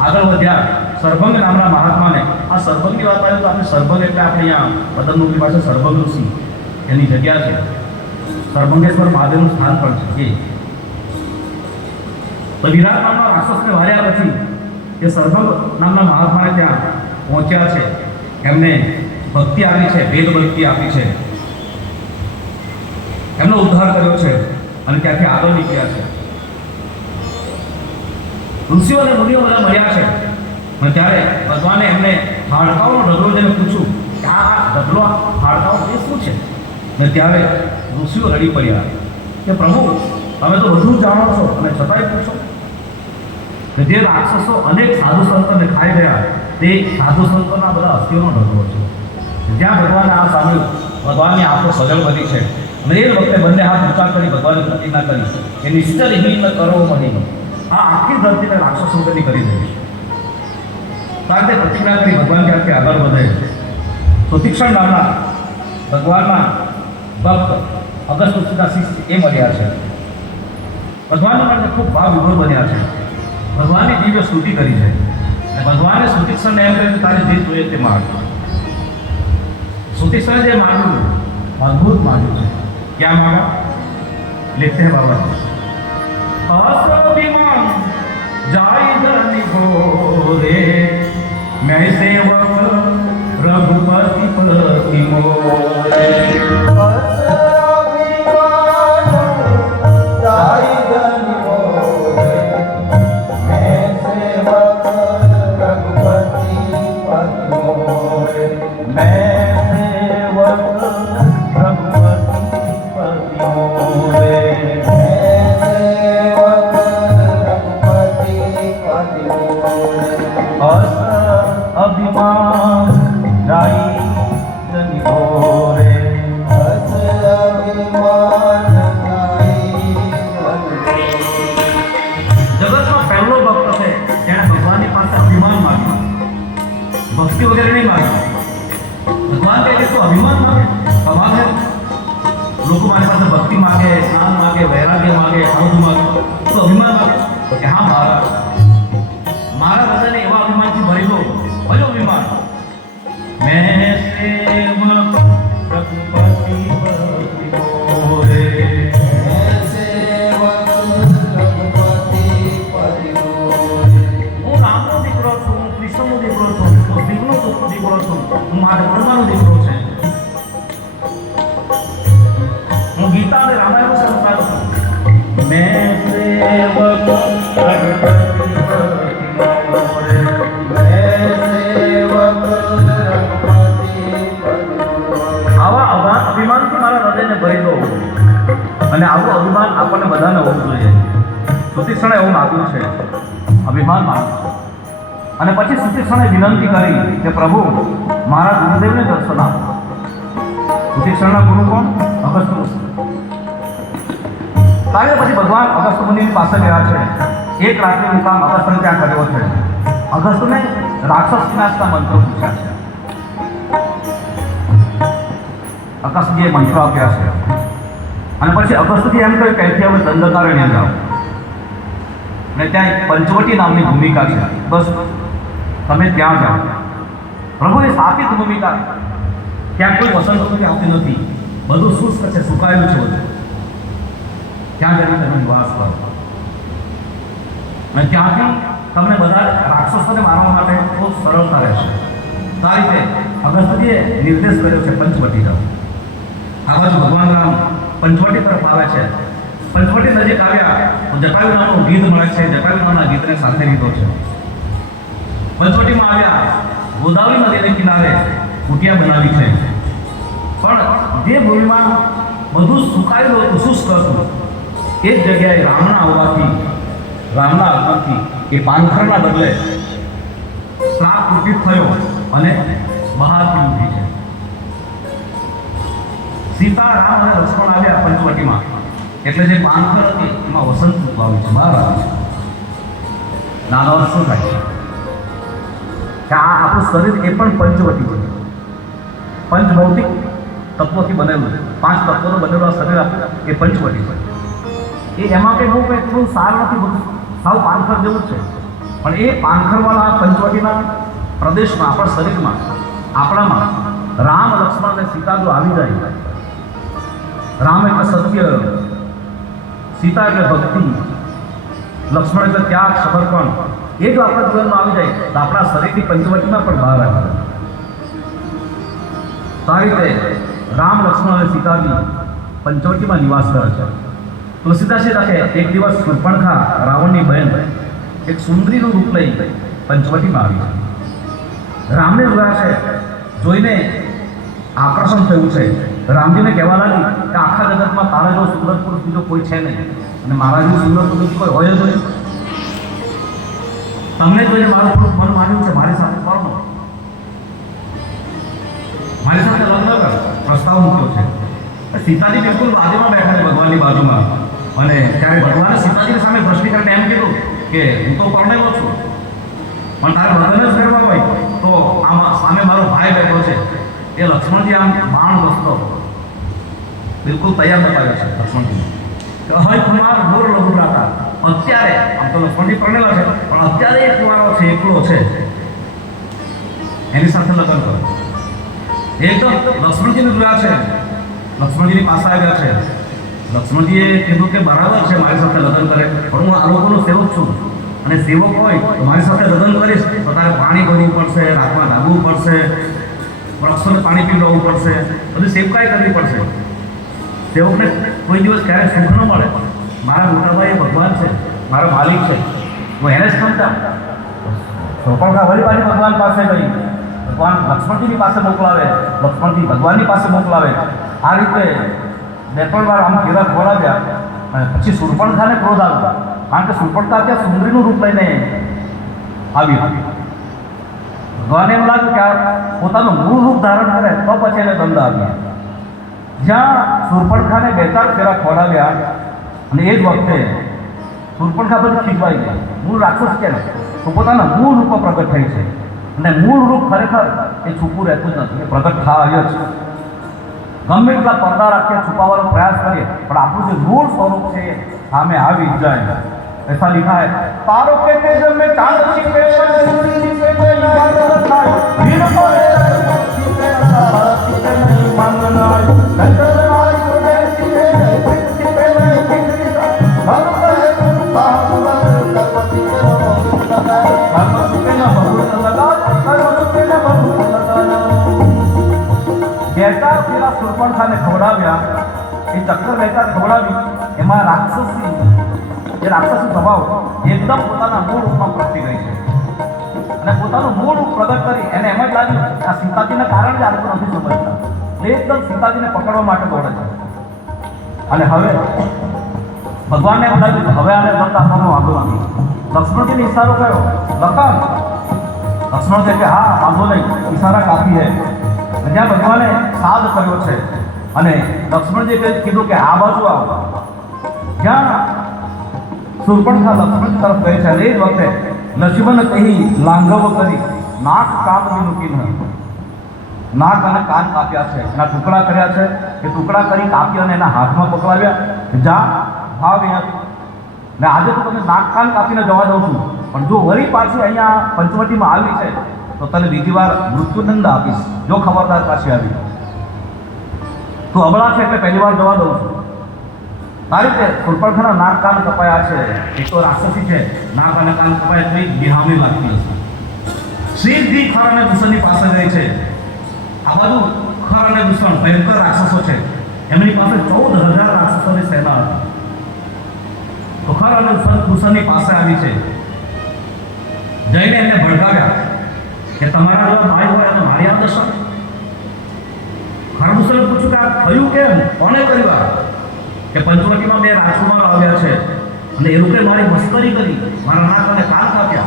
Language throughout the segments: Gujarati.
આગળ વધ્યા સરભંગ નામના મહાત્માને. આ સરભંગની વાત આવે તો આપણે સરભંગ એટલે આપણે અહીંયા પદમનુખની પાસે સરભંગ ઋષિ. એની જગ્યા છે. સરભંગેશ્વર મહાદેવનું સ્થાન પણ છે. તો વિરાટ નામના રાક્ષસને વાર્યા પછી એ સરભંગ નામના મહાત્માને ત્યાં પહોંચ્યા છે. એમને ભક્તિ આપી છે, વેદ ભક્તિ આપી છે. એમનો ઉદ્ધાર કર્યો છે અને ત્યાંથી આગળ નીકળ્યા છે. ઋષિઓ અને મુનિઓ બધા મળ્યા છે. અને ત્યારે ભગવાને એમને હાડકાઓનો ઢગલો જઈને પૂછ્યું કે આ ઢગલો હાડકાઓ એ શું છે? ને ત્યારે ઋષિઓ રડી પડ્યા કે પ્રભુ, તમે તો વધુ જાણો છો અને છતાંય પૂછો. જે રાક્ષસો અનેક સાધુ સંતોને ખાઈ ગયા, તે સાધુ સંતોના બધા અસ્થિઓનો ઢગલો છે. જ્યાં ભગવાને આ સાંભળ્યું ભગવાનની આંખો સજળ બની છે. અને એ વખતે બંને હાથ ઊંચા કરી ભગવાનની પ્રતિજ્ઞા કરી કે નિશ્ચલ હિમ કરો મહી આ આખી ધરતીને રાક્ષસોગતિ કરી દે કારણ કે દક્ષિણા કરી ભગવાન ક્યાંથી આગળ વધે તો દીક્ષણ નામના ભગવાનના ભક્ત અગસ્તુના શિષ્ય એ મળ્યા છે. ભગવાનના માટે ખૂબ ભાવ વિભોર બન્યા છે. ભગવાનની જીવે સ્તુતિ કરી છે. ભગવાને સુતીક્ષણને એમ કહ્યું તારી જીત જોઈએ તે માર્ગ. સુતીક્ષણે જે માગ્યું મજબૂત માગ્યું છે. ક્યાં માગા લેખે બાબા અસભિમાન જાય ધનિકો રે મેં સેવક અભિમાન માગે લોકો મારી પાસે ભક્તિ માગે, સ્નાન માગે, વૈરાગ્ય માગે આ બધું માગે. તો અભિમાન માગે. તો કે હા મારા મારા બધાને એવા અભિમાનથી ભરી દો ભલો અભિમાન. મેં અને આવું અભિમાન આપણને બધાને હોવું જોઈએ. સુતીક્ષણે એવું માગ્યું છે. અભિમાન માગ્યું અને પછી સુતીક્ષણે વિનંતી કરી કે પ્રભુ, મારા ગુરુદેવને દર્શન આપો. સુતીક્ષણના ગુરુ કોણ? અગસ્ત. ત્યારે પછી ભગવાન અગસ્ત મુનિ પાસે ગયા છે. એક રાત્રિ મુકામ અગસ્તને ત્યાં કર્યો છે. અગસ્તને રાક્ષસ વિનાશના મંત્રો પૂછ્યા છે. અગસ્તજીએ મંત્રો આપ્યા છે. અને પછી અગસ્તથી એમ કહ્યું કે અહીંથી હવે દંડકારણ્ય જાઓ અને ત્યાં એક પંચવટી નામની ભૂમિકા છે. બસ, તમે ત્યાં જાઓ. પ્રભુએ સ્થાપિત ભૂમિકા. ત્યાં કોઈ વસંત ઋતુની આવતી નથી. બધું શુષ્ક છે, સુકાયેલું છે બધું. ત્યાં જઈને તમે નિવાસ કરો. અને ત્યાંથી તમને બધા રાક્ષસોને મારવા માટે બહુ સરળતા રહેશે. તો આ રીતે અગસ્તજીએ નિર્દેશ કર્યો છે પંચવટી જાઓ આ બાજુ ભગવાન રામ પંચવટી તરફ આવે છે. પંચવટી નજીક આવ્યા, તો જટાયુ નામનું ગીત મળે છે. જટાયુ નામના ગીતને સાથે લીધો છે. પંચવટીમાં આવ્યા, ગોદાવરી નદીને કિનારે કુટિયા બનાવી છે. પણ જે ભૂમિમાં બધું સુકાયેલું શુષ્ક હતું એ જ જગ્યાએ રામના આવવાથી રામના આવવાથી, એ પાનખરના બદલે શ્રાપ ઉદિત થયો અને બહાર પણ ઉઠી છે. સીતા રામ અને લક્ષ્મણ આવ્યા પંચવટીમાં. એટલે જે પાનખર હતી, એમાં વસંત આવ્યું છે. બહાર આવ્યું છે નાનો અર્થ શું થાય? કે આ આપણું શરીર એ પણ પંચવટી છે પંચભૌતિક તત્વોથી બનેલું છે. પાંચ તત્વોનું બનેલું આ શરીર આપણું એ પંચવટી બન્યું એ એમાં કંઈ બહુ કંઈ થોડું સારું નથી બધું સાવ પાનખર જેવું જ છે. પણ એ પાનખરવાળા પંચવટીના પ્રદેશમાં, આપણા શરીરમાં, આપણામાં રામ, લક્ષ્મણ અને સીતા જો આવી જાય રામ એટલે સત્ય સીતા એટલે ભક્તિ લક્ષ્મણ એટલે ત્યાગ સમર્પણ એ જો આપણા જીવનમાં આવી જાય તો આપણા શરીરની પંચવટીમાં પણ બહાર આવે તો આ રીતે રામ લક્ષ્મણ અને સીતાજી પંચવટીમાં નિવાસ કરે છે તુલસીદાસજી લખે એક દિવસ સુર્પણખા રાવણની બહેન એક સુંદરીનું રૂપ લઈ પંચવટીમાં આવી છે રામને જોયા છે જોઈને આકર્ષણ થયું છે રામજીને કહેવા લાગી કે આખા જગતમાં તારા જેવો સુંદર પુરુષ બીજો કોઈ છે નહીં. અને મારા જેવું સુંદર પુરુષ કોઈ હોય જ નહીં. તમને જોઈને મારું થોડું મન માન્યું છે, મારી સાથે પરનો મારી સાથે લગ્ન કર. પ્રસ્તાવ મૂક્યો છે. સીતાજી બિલકુલ બાજુમાં બેઠા છે ભગવાનની બાજુમાં. અને ત્યારે ભગવાને સીતાજીની સામે દ્રષ્ટિ કરીને એમ કીધું કે હું તો પરણેલો છું. પણ તારે લગ્ન જ કરવા હોય તો આમાં સામે મારો ભાઈ બેઠો છે. એ લક્ષ્મણજી આમ માણ વસ્તો બિલકુલ તૈયાર બતાવ્યો છે લક્ષ્મણજી કે હય કુમાર મોર લઘુ રાતા અત્યારે, આમ તો લક્ષ્મણજી પરણેલા છે, પણ અત્યારે એક કુમારો છે, એકલો છે. એની સાથે લગ્ન કરો. એકદમ લક્ષ્મણજીને જોયા છે. લક્ષ્મણજીની પાસે આવ્યા છે. લક્ષ્મણજીએ કીધું કે બરાબર છે, મારી સાથે લગ્ન કરે. પણ હું આ લોકોનો સેવક છું. અને સેવક હોય તો મારી સાથે લગ્ન કરીશ. તો તારે પાણી ભરવું પડશે, રાતમાં ડાબવું પડશે. વૃક્ષોને પાણી પીવડાવવું પડશે. બધી સેવકાઈ કરવી પડશે. સેવકને કોઈ દિવસ ક્યારેય સુખ ન મળે. મારા મોટાભાઈ ભગવાન છે, મારા માલિક છે. હું એને જ ખમતા સોપણખા વળી ભગવાન પાસે ગઈ. ભગવાન લક્ષ્મણજીની પાસે મોકલાવે, લક્ષ્મણજી ભગવાનની પાસે મોકલાવે. આ રીતે બે ત્રણ વાર આમ ઘેરા ખોરાવ્યા અને પછી સુરપણખાને ક્રોધ આવ્યો. કારણ કે સુરપણખા ત્યાં સુંદરીનું રૂપ લઈને આવી ભગવાને એમ લાગ્યું કે પોતાનું મૂળ રૂપ ધારણ કરે તો પછી એને દંડ આવ્યા. જ્યાં સુરપણખાને બે ચાર ફેરા ખોરાવ્યા અને એ જ વખતે સુરપણખા પછી ખીચવાઈ ગયા. મૂળ રાક્ષસ કેમ તો પોતાના મૂળ રૂપમાં પ્રગટ થઈ છે. અને મૂળ રૂપ ખરેખર એ છૂપું રહેતું જ નથી. એ પ્રગટ થવા આવ્યો છે ગમે એટલા પડદા રાખીએ છુપાવવાનો પ્રયાસ કરીએ, પણ આપણું જે મૂળ સ્વરૂપ છે સામે આવી જાય. ऐसा लिखा है तारों के तेज में चांद छिपे सूरज छिपे नगर થાય ભીડ પડે छिपे छिपे नहीं मांगना नजर आई तुझे छिपे छिपे नहीं छिपे हम कहे तुम साहब गणपति कर्म सुखे न बहुत लगा कर्म सुखे न बहुत लगा બેટા પેલા સુરપણખાને ખવડાવ્યા એ ચક્કર બેટા ખવડાવી એમાં રાક્ષસી એ રાક્ષસી સ્વભાવ એકદમ પોતાના મૂળ રૂપમાં પ્રગટી ગઈ છે. અને પોતાનું મૂળ રૂપ પ્રગટ કરી એને એમ જ લાગ્યું આ સીતાજીના કારણે જ આ લોકો નથી સમજતા એકદમ સીતાજીને પકડવા માટે દોડે છે. અને હવે ભગવાનને એમ લાગ્યું હવે આને દંડ આપવાનો વાંધો નથી. લક્ષ્મણજીને ઈશારો કર્યો લખન. લક્ષ્મણ કહે કે હા, વાંધો નહીં, ઈશારા કાફી હે. જ્યાં ભગવાને સાદ કર્યો છે. અને લક્ષ્મણજી કીધું કે આ બાજુ આવો. જ્યાં સુરપણખા લક્ષ્મણ તરફ ગઈ છે. એ વખતે લક્ષ્મણ કહી લાંઘવ કરી નાક કાપ મૂકીને નાક અને કાન કાપ્યા છે. એના ટુકડા કર્યા છે. એ ટુકડા કરી કાપી અને એના હાથમાં પકડાવ્યા. જા, ભાવ અહીંયા. ને આજે તો તમે નાક કાન કાપીને જવા દઉં છું. પણ જો વળી પાછી અહીંયા પંચવટીમાં આવી છે, તો તને બીજી વાર મૃત્યુદંડ આપીશ. જો ખબરદાર પાછી આવી. તું અબળા છે એટલે પહેલી વાર જવા દઉં છું. આ રીતે સુરપણખાના નાક કાન કપાયા છે. એક તો રાક્ષસી છે. નાક અને કાન કપાયા તો બિહામી લાગતી હશે સીધી ખર અને દૂષણની પાસે ગઈ છે. આ બાજુ ખર અને દૂષણ ભયંકર રાક્ષસો છે. એમની પાસે ચૌદ હજાર રાક્ષસોની સેના હતી. તો ખર અને દૂષણ- દૂષણની પાસે આવી છે. જઈને એમને ભડકાવ્યા કે તમારા જો ભાઈ હોય અને મારી આ દશા. ખરદૂષણે પૂછ્યું કે થયું કેમ? કોને કર્યું આ? કે પંચવટીમાં બે રાજકુમારો આવ્યા છે. અને એ લોકોએ મારી મસ્કરી કરી. મારા નાક અને કાન કાપ્યા.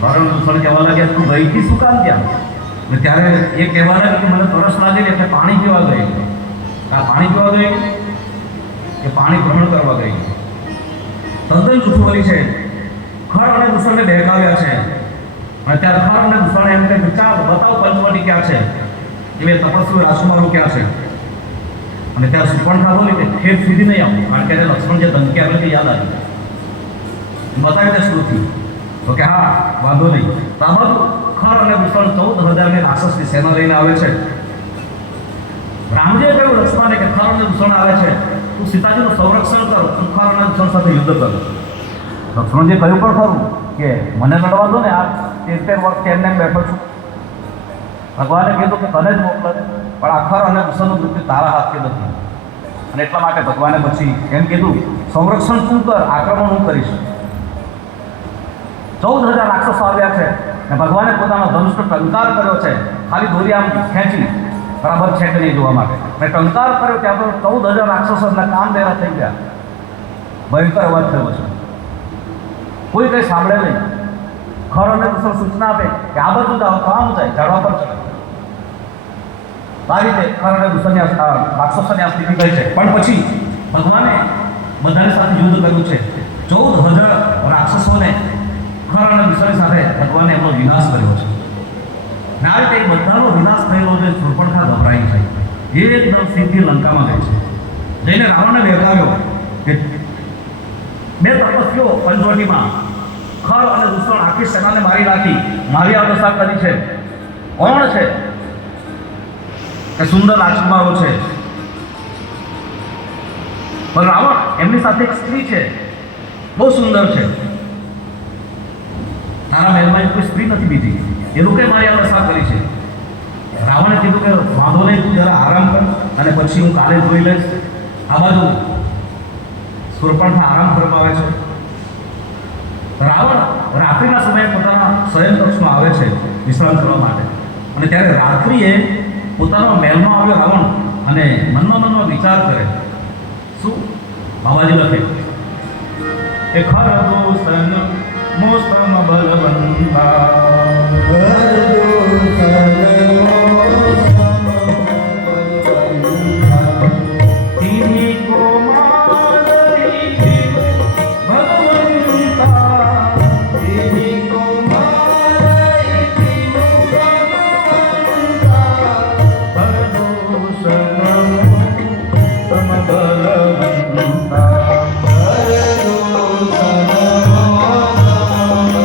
કારણ દૂષણ કહેવા લાગ્યા, તું ગઈથી શું કામ ક્યાં ત્યારે એ કહેવા લાગ્યું કે, મને તરસ લાગે એટલે પાણી પીવા ગઈ. આ પાણી પીવા ગઈ કે પાણી ગ્રહણ કરવા ગઈ? તદ્દન જૂઠું છે. ખર અને દૂષણને બહેકાવ્યા છે. અને ત્યારે ખર અને દૂષણ એમ કે ચાલ બતાવ પંચવટી ક્યાં છે? એ બે તપસ્વી રાજકુમારો ક્યાં છે? અને ત્યાં સુપર્ણખા બોલી કે ખેત સુધી નહીં આવું કારણ કે એને લક્ષ્મણ જે ધમકી આવે તે યાદ આવી. બતાવી દે શું તો કે હા, વાંધો નહીં. તો આ ખર અને ભૂષણ ચૌદ હજારની રાક્ષસની સેના લઈને આવે છે. રામજીએ કહ્યું લક્ષ્મણને કે ખર અને ભૂષણ આવે છે. તું સીતાજીનું સંરક્ષણ કર. તું ખર અને ભૂષણ સાથે યુદ્ધ કર. લક્ષ્મણજી કહ્યું, પણ ખરું કે મને લડવા દો ને આ તેર તેર વર્ષ એમ બેઠો છું. ભગવાને કીધું કે તને જ મોકલે, પણ આખર અને દૂષણનું મૃત્યુ તારા હાથથી નથી. અને એટલા માટે ભગવાને પછી એમ કીધું, સંરક્ષણ તું કર, આક્રમણ હું કરીશ. ચૌદ હજાર રાક્ષસો આવ્યા છે. અને ભગવાને પોતાનો ધનુષ્નો ટંકાર કર્યો છે. ખાલી દોરી આમ ખેંચી બરાબર છે કે નહીં જોવા માટે? અને ટંકાર કર્યો ત્યાં પણ ચૌદ હજાર રાક્ષસોના કામ દેરા થઈ ગયા. ભયંકર અવાજ થયો છે. કોઈ કંઈ સાંભળે નહીં. ખર અને દૂસરો સૂચના આપે કે આ બધું જાઓ તો જાય ઝાડવા પર ચડે. આ રીતે આ- આ રાક્ષસોની આ સ્થિતિ થઈ છે. પણ પછી ભગવાને બધાની સાથે યુદ્ધ કર્યું છે. ચૌદ હજાર રાક્ષસોને ખર અને દૂષણની સાથે ભગવાને એમનો વિનાશ કર્યો છે. આ રીતે એ બધાનો વિનાશ થયેલો છે સુરપણખા ગભરાઈ છે એકદમ સીધી લંકામાં ગઈ છે. જઈને રાવણને દેખાડ્યો કે બે તપસ્વીઓ પંચવટીમાં ખર અને દૂષણ આખી સેનાને મારી નાખી. મારી અવસ્થા કરી છે. કોણ છે? કે સુંદર રાજકુમારો છે. પણ રાવણ એમની સાથે એક સ્ત્રી છે. બહુ સુંદર છે. તારા મહેલમાં કોઈ સ્ત્રી નથી બીજી. એ લોકોએ મારી અવસ્થા કરી છે. રાવણે કીધું કે વાંધો નહીં, તું જરા આરામ કર અને પછી હું કાલે જોઈ લઈશ. આ બાજુ સુરપણથી આરામ આવે છે. રાવણ રાત્રિના સમયે પોતાના સ્વયં કક્ષમાં આવે છે વિશ્રામ કરવા માટે. અને ત્યારે રાત્રિએ પોતાના મહેલમાં આવ્યો રાવણ અને મનમાં મનમાં વિચાર કરે, શું? બાબાજી લખે એ ખર દોષન મોસમ બલવંતા. ભરદૂષણ